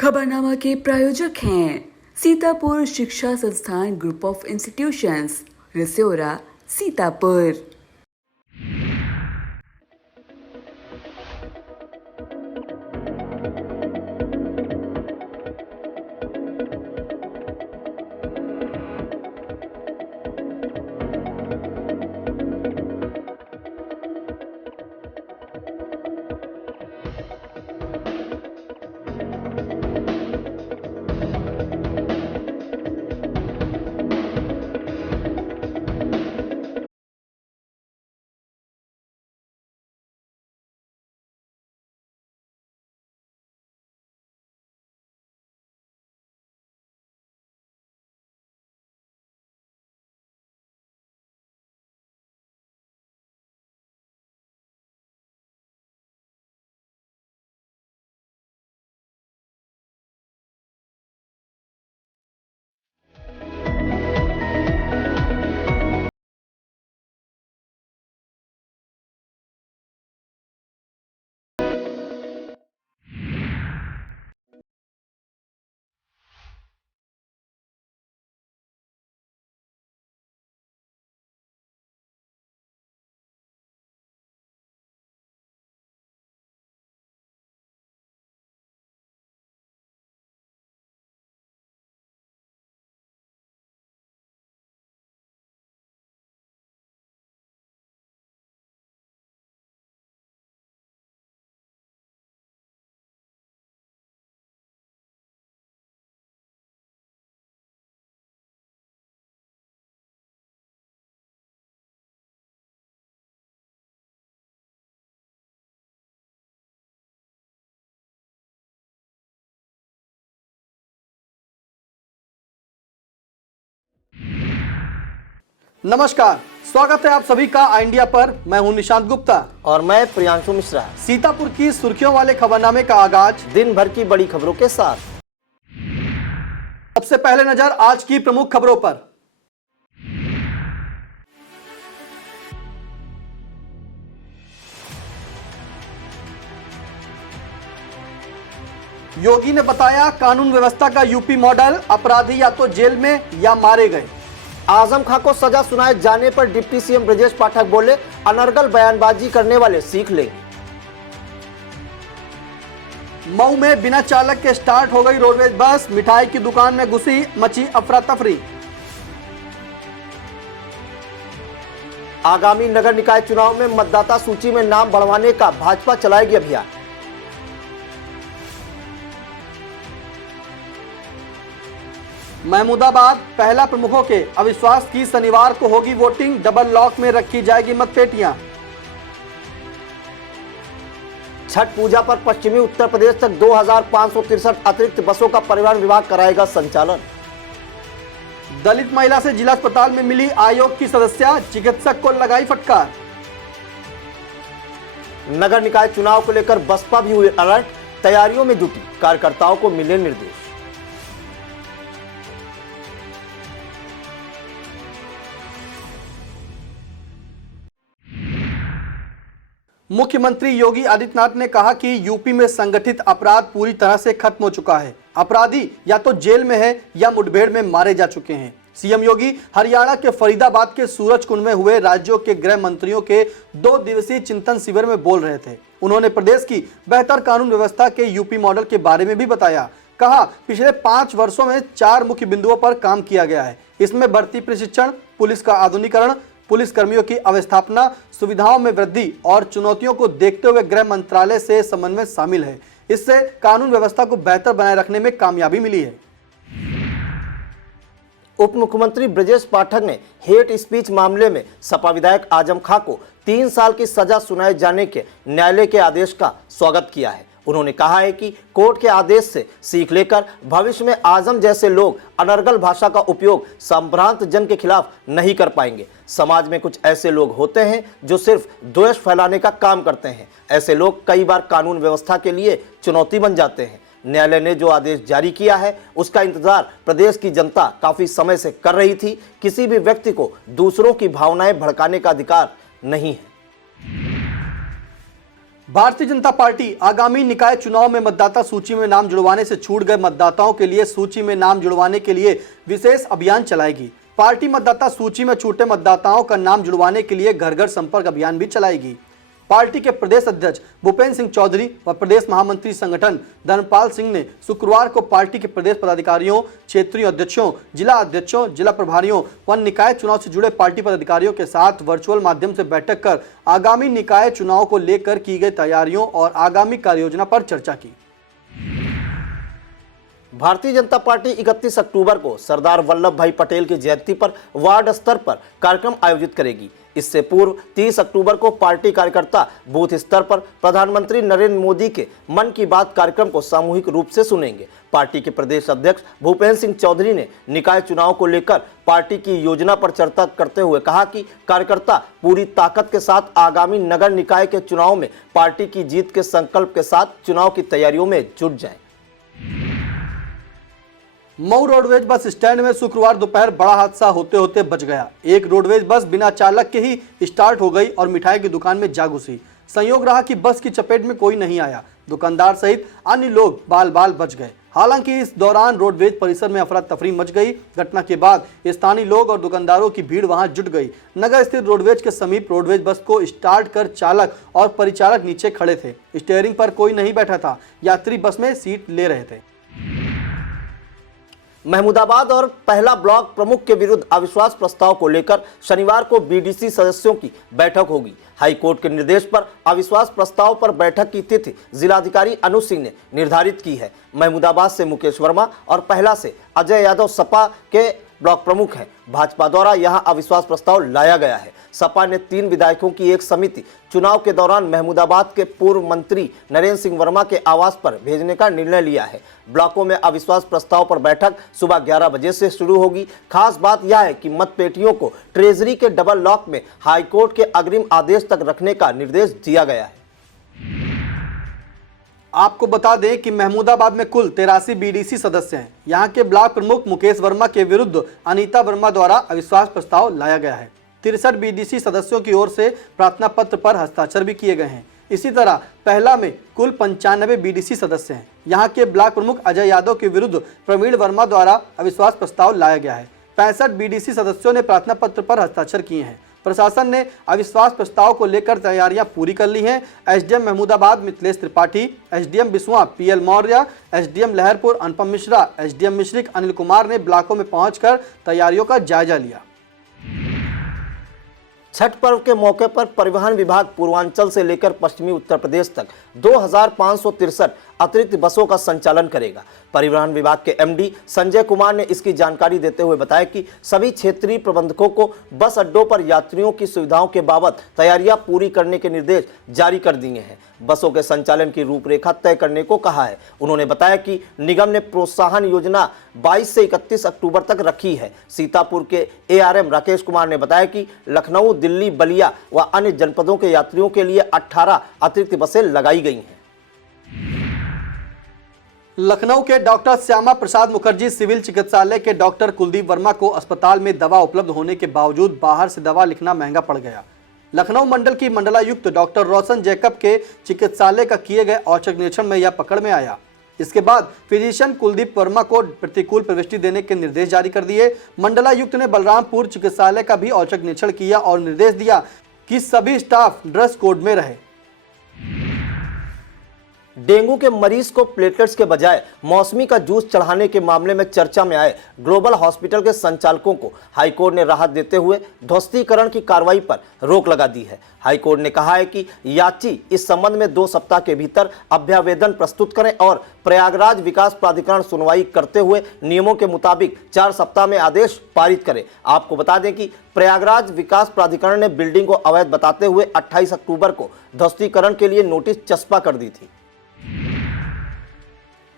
खबरनामा के प्रायोजक हैं सीतापुर शिक्षा संस्थान ग्रुप ऑफ इंस्टीट्यूशंस, रिसोरा, सीतापुर। नमस्कार, स्वागत है आप सभी का इंडिया पर। मैं हूं निशांत गुप्ता और मैं प्रियांशु मिश्रा। सीतापुर की सुर्खियों वाले खबरनामे का आगाज दिन भर की बड़ी खबरों के साथ। सबसे पहले नजर आज की प्रमुख खबरों पर। योगी ने बताया कानून व्यवस्था का यूपी मॉडल, अपराधी या तो जेल में या मारे गए। आजम खां को सजा सुनाए जाने पर डिप्टी सीएम ब्रजेश पाठक बोले, अनर्गल बयानबाजी करने वाले सीख लेंगे। मऊ में बिना चालक के स्टार्ट हो गई रोडवेज बस, मिठाई की दुकान में घुसी, मची अफरा तफरी। आगामी नगर निकाय चुनाव में मतदाता सूची में नाम बढ़वाने का भाजपा चलाएगी अभियान। महमूदाबाद पहला प्रमुखों के अविश्वास की शनिवार को होगी वोटिंग, डबल लॉक में रखी जाएगी मतपेटियां। छठ पूजा पर पश्चिमी उत्तर प्रदेश तक 2563 अतिरिक्त बसों का परिवहन विभाग कराएगा संचालन। दलित महिला से जिला अस्पताल में मिली आयोग की सदस्या, चिकित्सक को लगाई फटकार। नगर निकाय चुनाव को लेकर बसपा भी हुई अलर्ट, तैयारियों में जुटी, कार्यकर्ताओं को मिले निर्देश। मुख्यमंत्री योगी आदित्यनाथ ने कहा कि यूपी में संगठित अपराध पूरी तरह से खत्म हो चुका है। अपराधी या तो जेल में है या मुठभेड़ में मारे जा चुके हैं। सीएम योगी हरियाणा के फरीदाबाद के सूरजकुंड में हुए राज्यों के गृह मंत्रियों के 2 दिवसीय चिंतन शिविर में बोल रहे थे। उन्होंने प्रदेश की बेहतर कानून व्यवस्था के यूपी मॉडल के बारे में भी बताया। कहा, पिछले 5 वर्षों में 4 मुख्य बिंदुओं पर काम किया गया है। इसमें भर्ती प्रशिक्षण, पुलिस का आधुनिकीकरण, पुलिस कर्मियों की अवस्थापना, सुविधाओं में वृद्धि और चुनौतियों को देखते हुए गृह मंत्रालय से समन्वय शामिल है। इससे कानून व्यवस्था को बेहतर बनाए रखने में कामयाबी मिली है। उप मुख्यमंत्री ब्रजेश पाठक ने हेट स्पीच मामले में सपा विधायक आजम खां को 3 साल की सजा सुनाए जाने के न्यायालय के आदेश का स्वागत किया है। उन्होंने कहा है कि कोर्ट के आदेश से सीख लेकर भविष्य में आजम जैसे लोग अनर्गल भाषा का उपयोग संभ्रांत जन के खिलाफ नहीं कर पाएंगे। समाज में कुछ ऐसे लोग होते हैं जो सिर्फ द्वेष फैलाने का काम करते हैं। ऐसे लोग कई बार कानून व्यवस्था के लिए चुनौती बन जाते हैं। न्यायालय ने जो आदेश जारी किया है उसका इंतजार प्रदेश की जनता काफी समय से कर रही थी। किसी भी व्यक्ति को दूसरों की भावनाएं भड़काने का अधिकार नहीं है। भारतीय जनता पार्टी आगामी निकाय चुनाव में मतदाता सूची में नाम जुड़वाने से छूट गए मतदाताओं के लिए सूची में नाम जुड़वाने के लिए विशेष अभियान चलाएगी। पार्टी मतदाता सूची में छूटे मतदाताओं का नाम जुड़वाने के लिए घर घर संपर्क अभियान भी चलाएगी। पार्टी के प्रदेश अध्यक्ष भूपेंद्र सिंह चौधरी व प्रदेश महामंत्री संगठन धर्मपाल सिंह ने शुक्रवार को पार्टी के प्रदेश पदाधिकारियों, क्षेत्रीय अध्यक्षों, जिला प्रभारियों व निकाय चुनाव से जुड़े पार्टी पदाधिकारियों के साथ वर्चुअल माध्यम से बैठक कर आगामी निकाय चुनाव को लेकर की गई तैयारियों और आगामी कार्ययोजना पर चर्चा की। भारतीय जनता पार्टी 31 अक्टूबर को सरदार वल्लभ भाई पटेल की जयंती पर वार्ड स्तर पर कार्यक्रम आयोजित करेगी। इससे पूर्व 30 अक्टूबर को पार्टी कार्यकर्ता बूथ स्तर पर प्रधानमंत्री नरेंद्र मोदी के मन की बात कार्यक्रम को सामूहिक रूप से सुनेंगे। पार्टी के प्रदेश अध्यक्ष भूपेंद्र सिंह चौधरी ने निकाय चुनाव को लेकर पार्टी की योजना पर चर्चा करते हुए कहा कि कार्यकर्ता पूरी ताकत के साथ आगामी नगर निकाय के चुनाव में पार्टी की जीत के संकल्प के साथ चुनाव की तैयारियों में जुट जाएं। मऊ रोडवेज बस स्टैंड में शुक्रवार दोपहर बड़ा हादसा होते होते बच गया। एक रोडवेज बस बिना चालक के ही स्टार्ट हो गई और मिठाई की दुकान में जा घुसी। संयोग रहा कि बस की चपेट में कोई नहीं आया। दुकानदार सहित अन्य लोग बाल बाल बच गए। हालांकि इस दौरान रोडवेज परिसर में अफरा तफरी मच गई। घटना के बाद स्थानीय लोग और दुकानदारों की भीड़ वहां जुट गई। नगर स्थित रोडवेज के समीप रोडवेज बस को स्टार्ट कर चालक और परिचालक नीचे खड़े थे। स्टीयरिंग पर कोई नहीं बैठा था। यात्री बस में सीट ले रहे थे। महमूदाबाद और पहला ब्लॉक प्रमुख के विरुद्ध अविश्वास प्रस्ताव को लेकर शनिवार को बीडीसी सदस्यों की बैठक होगी। हाई कोर्ट के निर्देश पर अविश्वास प्रस्ताव पर बैठक की तिथि जिलाधिकारी अनुज सिंह ने निर्धारित की है। महमूदाबाद से मुकेश वर्मा और पहला से अजय यादव सपा के ब्लॉक प्रमुख हैं। भाजपा द्वारा यहां अविश्वास प्रस्ताव लाया गया है। सपा ने 3 विधायकों की एक समिति चुनाव के दौरान महमूदाबाद के पूर्व मंत्री नरेंद्र सिंह वर्मा के आवास पर भेजने का निर्णय लिया है। ब्लॉकों में अविश्वास प्रस्ताव पर बैठक सुबह 11 बजे से शुरू होगी। खास बात यह है कि मतपेटियों को ट्रेजरी के डबल लॉक में हाईकोर्ट के अग्रिम आदेश तक रखने का निर्देश दिया गया है। आपको बता दें कि महमूदाबाद में कुल 83 बीडीसी सदस्य हैं। यहां के ब्लॉक प्रमुख मुकेश वर्मा के विरुद्ध अनीता वर्मा द्वारा अविश्वास प्रस्ताव लाया गया है। 63 बीडीसी सदस्यों की ओर से प्रार्थना पत्र पर हस्ताक्षर भी किए गए हैं। इसी तरह पहला में कुल 95 बीडीसी सदस्य हैं। यहां के ब्लॉक प्रमुख अजय यादव के विरुद्ध प्रवीण वर्मा द्वारा अविश्वास प्रस्ताव लाया गया है। 65 बीडीसी सदस्यों ने प्रार्थना पत्र पर हस्ताक्षर किए हैं। प्रशासन ने अविश्वास प्रस्ताव को लेकर तैयारियां पूरी कर ली हैं। SDM Mahmudabad Mithilesh Tripathi, SDM Biswa PL Maurya, SDM Laharpur Anupam Mishra, SDM Misrikh Anil Kumar ने ब्लॉकों में पहुंचकर तैयारियों का जायजा लिया। छठ पर्व के मौके पर परिवहन विभाग पूर्वांचल से लेकर पश्चिमी उत्तर प्रदेश तक 2563 अतिरिक्त बसों का संचालन करेगा। परिवहन विभाग के एमडी संजय कुमार ने इसकी जानकारी देते हुए बताया कि सभी क्षेत्रीय प्रबंधकों को बस अड्डों पर यात्रियों की सुविधाओं के बाबत तैयारियां पूरी करने के निर्देश जारी कर दिए हैं। बसों के संचालन की रूपरेखा तय करने को कहा है। उन्होंने बताया कि निगम ने प्रोत्साहन योजना 22 से 31 अक्टूबर तक रखी है। सीतापुर के एआरएम राकेश कुमार ने बताया कि लखनऊ, दिल्ली, बलिया व अन्य जनपदों के यात्रियों के लिए 18 अतिरिक्त बसें लगाई गई हैं। लखनऊ के डॉक्टर श्यामा प्रसाद मुखर्जी सिविल चिकित्सालय के डॉक्टर कुलदीप वर्मा को अस्पताल में दवा उपलब्ध होने के बावजूद बाहर से दवा लिखना महंगा पड़ गया। लखनऊ मंडल की मंडलायुक्त डॉक्टर रोशन जैकब के चिकित्सालय का किए गए औचक निरीक्षण में यह पकड़ में आया। इसके बाद फिजिशियन कुलदीप वर्मा को प्रतिकूल प्रविष्टि देने के निर्देश जारी कर दिए। मंडलायुक्त ने बलरामपुर चिकित्सालय का भी औचक निरीक्षण किया और निर्देश दिया कि सभी स्टाफ ड्रेस कोड में रहे। डेंगू के मरीज को प्लेटलेट्स के बजाय मौसमी का जूस चढ़ाने के मामले में चर्चा में आए ग्लोबल हॉस्पिटल के संचालकों को हाईकोर्ट ने राहत देते हुए ध्वस्तीकरण की कार्रवाई पर रोक लगा दी है। हाईकोर्ट ने कहा है कि याची इस संबंध में 2 सप्ताह के भीतर अभ्यावेदन प्रस्तुत करें और प्रयागराज विकास प्राधिकरण सुनवाई करते हुए नियमों के मुताबिक 4 सप्ताह में आदेश पारित करे। आपको बता दें कि प्रयागराज विकास प्राधिकरण ने बिल्डिंग को अवैध बताते हुए 28 अक्टूबर को ध्वस्तीकरण के लिए नोटिस चस्पा कर दी थी।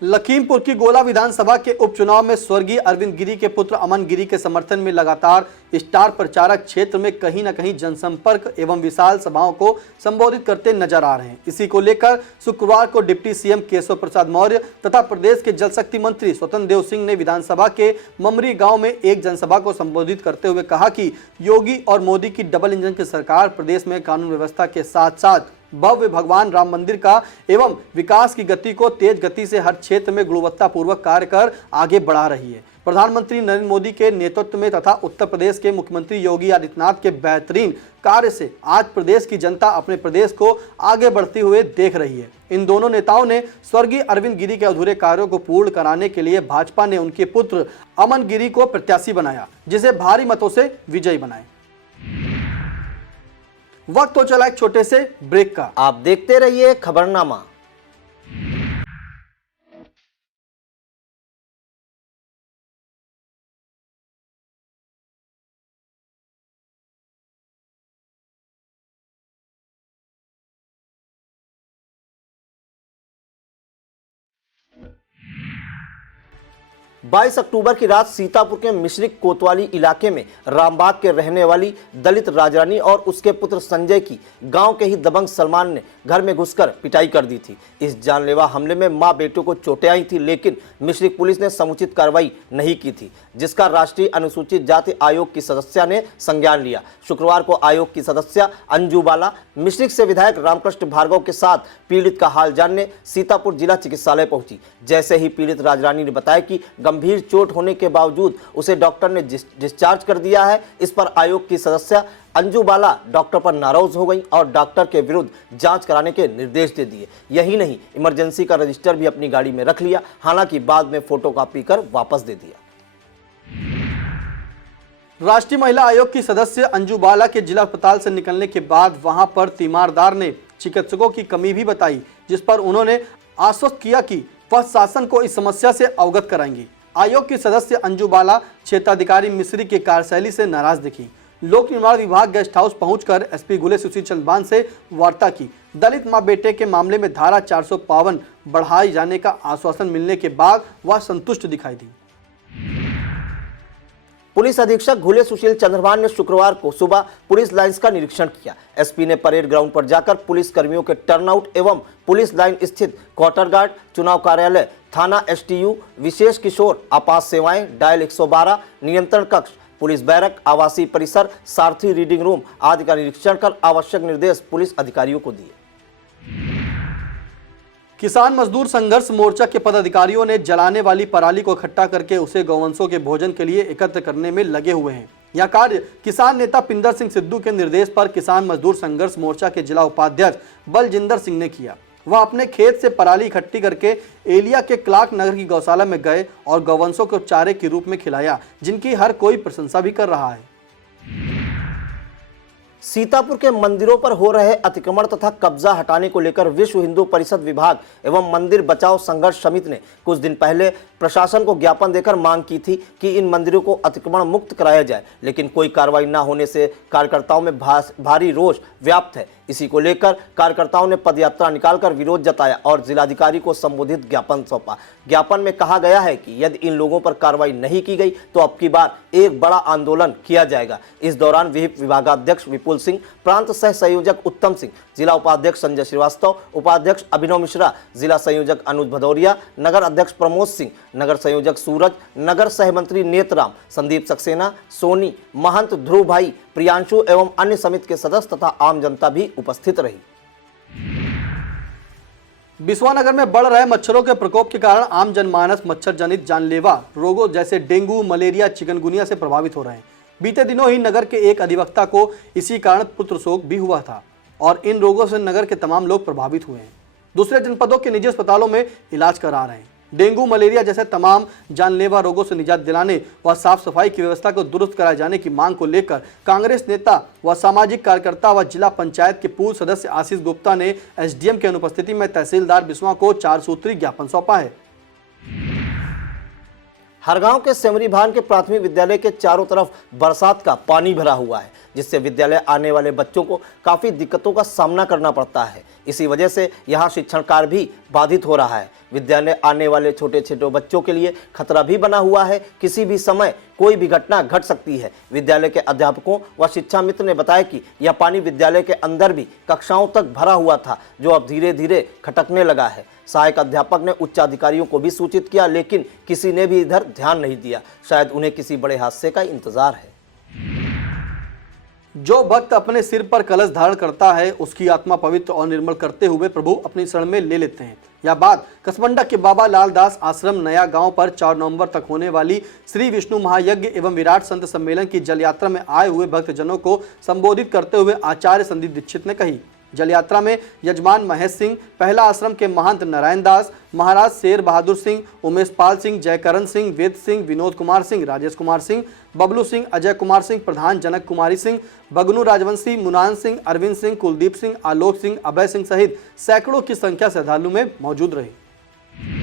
लखीमपुर की गोला विधानसभा के उपचुनाव में स्वर्गीय अरविंद गिरी के पुत्र अमन गिरी के समर्थन में लगातार स्टार प्रचारक क्षेत्र में कहीं न कहीं जनसंपर्क एवं विशाल सभाओं को संबोधित करते नजर आ रहे हैं। इसी को लेकर शुक्रवार को डिप्टी सीएम केशव प्रसाद मौर्य तथा प्रदेश के जल शक्ति मंत्री स्वतंत्र देव सिंह ने विधानसभा के ममरी गांव में एक जनसभा को संबोधित करते हुए कहा कि योगी और मोदी की डबल इंजन की सरकार प्रदेश में कानून व्यवस्था के साथ साथ भव्य भगवान राम मंदिर का एवं विकास की गति को तेज गति से हर क्षेत्र में गुणवत्तापूर्वक कार्य कर आगे बढ़ा रही है। प्रधानमंत्री नरेंद्र मोदी के नेतृत्व में तथा उत्तर प्रदेश के मुख्यमंत्री योगी आदित्यनाथ के बेहतरीन कार्य से आज प्रदेश की जनता अपने प्रदेश को आगे बढ़ते हुए देख रही है। इन दोनों नेताओं ने स्वर्गीय अरविंद गिरी के अधूरे कार्यों को पूर्ण कराने के लिए भाजपा ने उनके पुत्र अमन गिरी को प्रत्याशी बनाया, जिसे भारी मतों से विजयी बनाए। वक्त हो चला एक छोटे से ब्रेक का। आप देखते रहिए खबरनामा। बाईस अक्टूबर की रात सीतापुर के मिश्रिक कोतवाली इलाके में रामबाग के रहने वाली दलित राजरानी और उसके पुत्र संजय की गांव के ही दबंग सलमान ने घर में घुसकर पिटाई कर दी थी। इस जानलेवा हमले में मां बेटों को चोटें आई थी, लेकिन मिश्रिक पुलिस ने समुचित कार्रवाई नहीं की थी, जिसका राष्ट्रीय अनुसूचित जाति आयोग की सदस्या ने संज्ञान लिया। शुक्रवार को आयोग की सदस्या अंजू बाला मिश्रिक से विधायक रामकृष्ण भार्गव के साथ पीड़ित का हाल जानने सीतापुर जिला चिकित्सालय पहुंची। जैसे ही पीड़ित राजरानी ने बताया कि गंभीर चोट होने के बावजूद उसे डॉक्टर ने डिस्चार्ज कर दिया है। इस पर आयोग की सदस्या अंजू बाला डॉक्टर पर नाराज हो गई और डॉक्टर के विरुद्ध जांच कराने के निर्देश दे दिए। यही नहीं, इमरजेंसी का रजिस्टर भी अपनी गाड़ी में रख लिया, हालांकि बाद में फोटोकॉपी कर वापस दे दिया। राष्ट्रीय महिला आयोग की सदस्य अंजू बाला के जिला अस्पताल से निकलने के बाद वहां पर तीमारदार ने चिकित्सकों की कमी भी बताई, जिस पर उन्होंने आश्वस्त किया कि वह शासन को इस समस्या से अवगत कराएंगी। आयोग की सदस्य अंजू बाला क्षेत्राधिकारी मिश्री के कार्यशैली से नाराज दिखी। लोक निर्माण विभाग गेस्ट हाउस पहुंचकर एसपी गुले सुशील चंद्रबान से वार्ता की। दलित मां बेटे के मामले में धारा 452 बढ़ाई जाने का आश्वासन मिलने के बाद वह संतुष्ट दिखाई दी। पुलिस अधीक्षक घुले सुशील चंद्रभान ने शुक्रवार को सुबह पुलिस लाइन्स का निरीक्षण किया। एसपी ने परेड ग्राउंड पर जाकर पुलिस कर्मियों के टर्नआउट एवं पुलिस लाइन स्थित क्वार्टर गार्ड, चुनाव कार्यालय, थाना एसटीयू, विशेष किशोर आपात सेवाएं, डायल 112, नियंत्रण कक्ष, पुलिस बैरक, आवासीय परिसर, सारथी रीडिंग रूम आदि का निरीक्षण कर आवश्यक निर्देश पुलिस अधिकारियों को दिए। किसान मजदूर संघर्ष मोर्चा के पदाधिकारियों ने जलाने वाली पराली को इकट्ठा करके उसे गौवंशों के भोजन के लिए एकत्र करने में लगे हुए हैं। यह कार्य किसान नेता पिंदर सिंह सिद्धू के निर्देश पर किसान मजदूर संघर्ष मोर्चा के जिला उपाध्यक्ष बलजिंदर सिंह ने किया। वह अपने खेत से पराली इकट्ठी करके एलिया के क्लार्क नगर की गौशाला में गए और गौवंशों को चारे के रूप में खिलाया, जिनकी हर कोई प्रशंसा भी कर रहा है। सीतापुर के मंदिरों पर हो रहे अतिक्रमण तथा कब्जा हटाने को लेकर विश्व हिंदू परिषद विभाग एवं मंदिर बचाओ संघर्ष समिति ने कुछ दिन पहले प्रशासन को ज्ञापन देकर मांग की थी कि इन मंदिरों को अतिक्रमण मुक्त कराया जाए, लेकिन कोई कार्रवाई न होने से कार्यकर्ताओं में भारी रोष व्याप्त है। इसी को लेकर कार्यकर्ताओं ने पदयात्रा निकालकर विरोध जताया और जिलाधिकारी को संबोधित ज्ञापन सौंपा। ज्ञापन में कहा गया है कि यदि इन लोगों पर कार्रवाई नहीं की गई तो अब की बार एक बड़ा आंदोलन किया जाएगा। इस दौरान विहिप विभागाध्यक्ष विपुल सिंह, प्रांत सह संयोजक उत्तम सिंह, जिला उपाध्यक्ष संजय श्रीवास्तव, उपाध्यक्ष अभिनव मिश्रा, जिला संयोजक अनुज भदौरिया, नगर अध्यक्ष प्रमोद सिंह, नगर संयोजक सूरज, नगर सहमंत्री नेतराम, संदीप सक्सेना, सोनी, महंत ध्रुव भाई, प्रियांशु एवं अन्य समिति के सदस्य तथा आम जनता भी उपस्थित रही। बिस्वानगर में बढ़ रहे मच्छरों के प्रकोप के कारण आम जनमानस मच्छर जनित जानलेवा रोगों जैसे डेंगू, मलेरिया, चिकनगुनिया से प्रभावित हो रहे हैं। बीते दिनों ही नगर के एक अधिवक्ता को इसी कारण पुत्र शोक भी हुआ था और इन रोगों से नगर के तमाम लोग प्रभावित हुए हैं। दूसरे जनपदों के निजी अस्पतालों में इलाज करा रहे हैं। डेंगू, मलेरिया जैसे तमाम जानलेवा रोगों से निजात दिलाने व साफ सफाई की व्यवस्था को दुरुस्त कराए जाने की मांग को लेकर कांग्रेस नेता व सामाजिक कार्यकर्ता व जिला पंचायत के पूर्व सदस्य आशीष गुप्ता ने एसडीएम की अनुपस्थिति में तहसीलदार बिस्वा को 4 सूत्री ज्ञापन सौंपा है। हरगांव के सेमरी भान के प्राथमिक विद्यालय के चारों तरफ बरसात का पानी भरा हुआ है, जिससे विद्यालय आने वाले बच्चों को काफ़ी दिक्कतों का सामना करना पड़ता है। इसी वजह से यहाँ शिक्षण कार्य भी बाधित हो रहा है। विद्यालय आने वाले छोटे छोटे बच्चों के लिए खतरा भी बना हुआ है, किसी भी समय कोई भी घटना घट सकती है। विद्यालय के अध्यापकों व शिक्षा मित्र ने बताया कि यह पानी विद्यालय के अंदर भी कक्षाओं तक भरा हुआ था, जो अब धीरे धीरे खटकने लगा है। सहायक अध्यापक ने उच्च अधिकारियों को भी सूचित किया, लेकिन किसी ने भी इधर ध्यान नहीं दिया। शायद उन्हें किसी बड़े हादसे का इंतजार है। जो भक्त अपने सिर पर कलश धारण करता है उसकी आत्मा पवित्र और निर्मल करते हुए प्रभु अपनी शरण में ले लेते हैं। यह बात कसमंडा के बाबा लालदास आश्रम नया गांव पर 4 नवंबर तक होने वाली श्री विष्णु महायज्ञ एवं विराट संत सम्मेलन की जल यात्रा में आए हुए भक्तजनों को संबोधित करते हुए आचार्य संदीप दीक्षित ने कही। जल यात्रा में यजमान महेश सिंह, पहला आश्रम के महंत नारायण दास, महाराज शेर बहादुर सिंह, उमेश पाल सिंह, जयकरण सिंह, वेद सिंह, विनोद कुमार सिंह, राजेश कुमार सिंह, बबलू सिंह, अजय कुमार सिंह, प्रधान जनक कुमारी सिंह, बगनू राजवंशी, मुनान सिंह, अरविंद सिंह, कुलदीप सिंह, आलोक सिंह, अभय सिंह सहित सैकड़ों की संख्या श्रद्धालु में मौजूद रहे।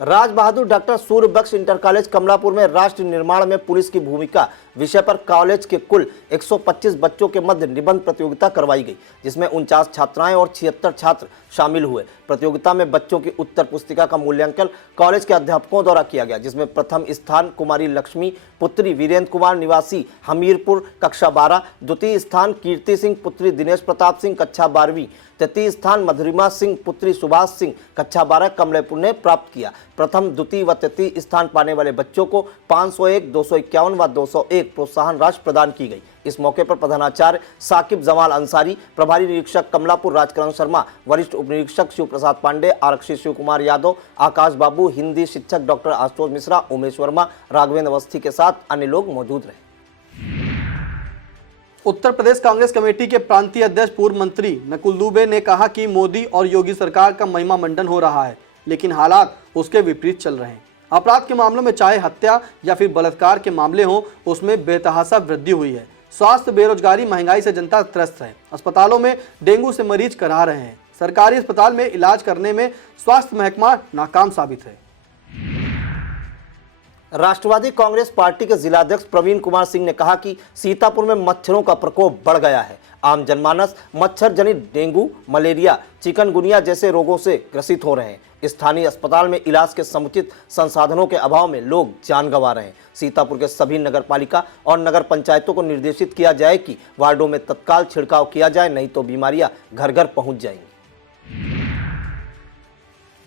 राज बहादुर डॉक्टर सूर्य बख्श इंटर कॉलेज कमलापुर में राष्ट्र निर्माण में पुलिस की भूमिका विषय पर कॉलेज के कुल 125 बच्चों के मध्य निबंध प्रतियोगिता करवाई गई, जिसमें 49 छात्राएं और 76 छात्र शामिल हुए। प्रतियोगिता में बच्चों की उत्तर पुस्तिका का मूल्यांकन कॉलेज के अध्यापकों द्वारा किया गया, जिसमें प्रथम स्थान कुमारी लक्ष्मी पुत्री वीरेंद्र कुमार निवासी हमीरपुर कक्षा 12, द्वितीय स्थान कीर्ति सिंह पुत्री दिनेश प्रताप सिंह कक्षा 12वीं, तृतीय स्थान मधुरिमा सिंह पुत्री सुभाष सिंह कक्षा 12 कमलेपुर ने प्राप्त किया। प्रथम, द्वितीय व तृतीय स्थान पाने वाले बच्चों को 501, 251 व 201 प्रोत्साहन राशि प्रदान की गई। इस मौके पर प्रधानाचार्य साकिब जमाल अंसारी, प्रभारी निरीक्षक कमलापुर राजकरण शर्मा, वरिष्ठ उप निरीक्षक शिव प्रसाद पांडे, आरक्षी शिव कुमार यादव, आकाश बाबू, हिंदी शिक्षक डॉक्टर आशुतोष मिश्रा, उमेश वर्मा, राघवेंद्र अवस्थी के साथ अन्य लोग मौजूद रहे। उत्तर प्रदेश कांग्रेस कमेटी के प्रांतीय अध्यक्ष पूर्व मंत्री नकुल दुबे ने कहा कि मोदी और योगी सरकार का महिमा मंडन हो रहा है, लेकिन हालात उसके विपरीत चल रहे हैं। अपराध के मामलों में चाहे हत्या या फिर बलात्कार के मामले हों, उसमें बेतहाशा वृद्धि हुई है। स्वास्थ्य, बेरोजगारी, महंगाई से जनता त्रस्त है। अस्पतालों में डेंगू से मरीज करा रहे हैं। सरकारी अस्पताल में इलाज करने में स्वास्थ्य महकमा नाकाम साबित है। राष्ट्रवादी कांग्रेस पार्टी के जिलाध्यक्ष प्रवीण कुमार सिंह ने कहा कि सीतापुर में मच्छरों का प्रकोप बढ़ गया है। आम जनमानस मच्छर जनित डेंगू, मलेरिया, चिकनगुनिया जैसे रोगों से ग्रसित हो रहे हैं। स्थानीय अस्पताल में इलाज के समुचित संसाधनों के अभाव में लोग जान गंवा रहे हैं। सीतापुर के सभी नगर पालिका और नगर पंचायतों को निर्देशित किया जाए कि वार्डों में तत्काल छिड़काव किया जाए, नहीं तो बीमारियां घर घर पहुंच जाएंगी।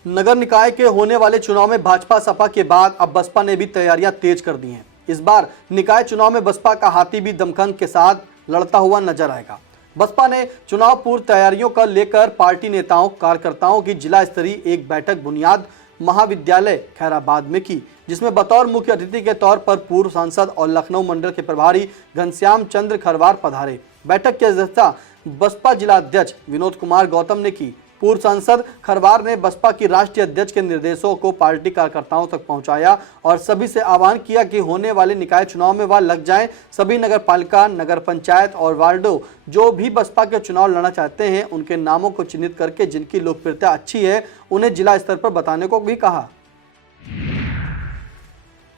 नगर निकाय के होने वाले चुनाव में भाजपा सपा के बाद अब बसपा ने भी तैयारियां तेज कर दी हैं। इस बार निकाय चुनाव में बसपा का हाथी भी दमखम के साथ लड़ता हुआ नजर आएगा। बसपा ने चुनाव पूर्व तैयारियों को लेकर पार्टी नेताओं, कार्यकर्ताओं की जिला स्तरीय एक बैठक बुनियाद महाविद्यालय खैराबाद में की, जिसमें बतौर मुख्य अतिथि के तौर पर पूर्व सांसद और लखनऊ मंडल के प्रभारी घनश्याम चंद्र खरवार पधारे। बैठक की अध्यक्षता बसपा जिला अध्यक्ष विनोद कुमार गौतम ने की। पूर्व सांसद खरवार ने बसपा की राष्ट्रीय अध्यक्ष के निर्देशों को पार्टी कार्यकर्ताओं तक पहुंचाया और सभी से आह्वान किया कि होने वाले निकाय चुनाव में वह लग जाएं। सभी नगर पालिका, नगर पंचायत और वार्डों जो भी बसपा के चुनाव लड़ना चाहते हैं, उनके नामों को चिन्हित करके जिनकी लोकप्रियता अच्छी है, उन्हें जिला स्तर पर बताने को भी कहा।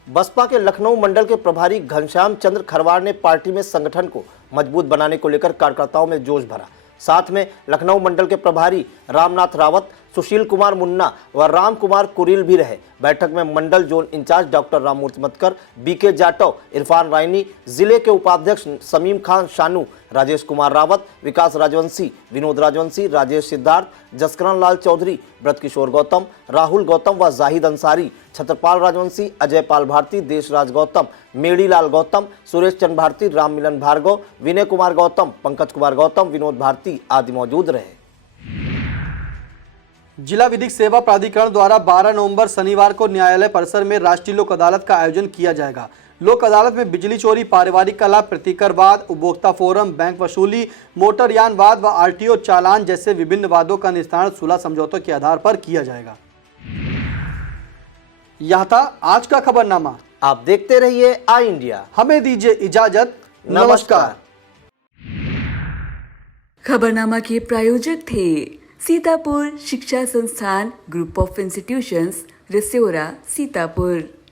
बसपा के लखनऊ मंडल के प्रभारी घनश्याम चंद्र खरवार ने पार्टी में संगठन को मजबूत बनाने को लेकर कार्यकर्ताओं में जोश भरा। साथ में लखनऊ मंडल के प्रभारी रामनाथ रावत, सुशील कुमार मुन्ना व राम कुमार कुरील भी रहे। बैठक में मंडल zone in charge doctor Ramamurthy मतकर, BK Jatav, Irfan रायनी, जिले के उपाध्यक्ष समीम खान शानू, राजेश कुमार रावत, विकास राजवंशी, विनोद राजवंशी, राजेश सिद्धार्थ, जसकरण लाल चौधरी, ब्रत किशोर गौतम, राहुल गौतम व जाहिद अंसारी, छत्रपाल राजवंशी, अजय पाल भारती, देशराज गौतम, मेड़ीलाल गौतम, सुरेश चंद्र भारती, राम मिलन भार्गव, विनय कुमार गौतम, पंकज कुमार गौतम, विनोद भारती आदि मौजूद रहे। जिला विधिक सेवा प्राधिकरण द्वारा 12 नवंबर शनिवार को न्यायालय परिसर में राष्ट्रीय लोक अदालत का आयोजन किया जाएगा। लोक अदालत में बिजली चोरी, पारिवारिक कलह, प्रतिकर वाद, उपभोक्ता फोरम, बैंक वसूली, मोटरयान वाद व आरटीओ चालान जैसे विभिन्न वादों का निस्तारण सुलह समझौतों के आधार पर किया जाएगा। यह था आज का खबरनामा। आप देखते रहिए आई इंडिया। हमें दीजिए इजाजत। नमस्कार। खबरनामा के प्रायोजक थे सीतापुर शिक्षा संस्थान ग्रुप ऑफ इंस्टीट्यूशंस, रिसोरा, सीतापुर।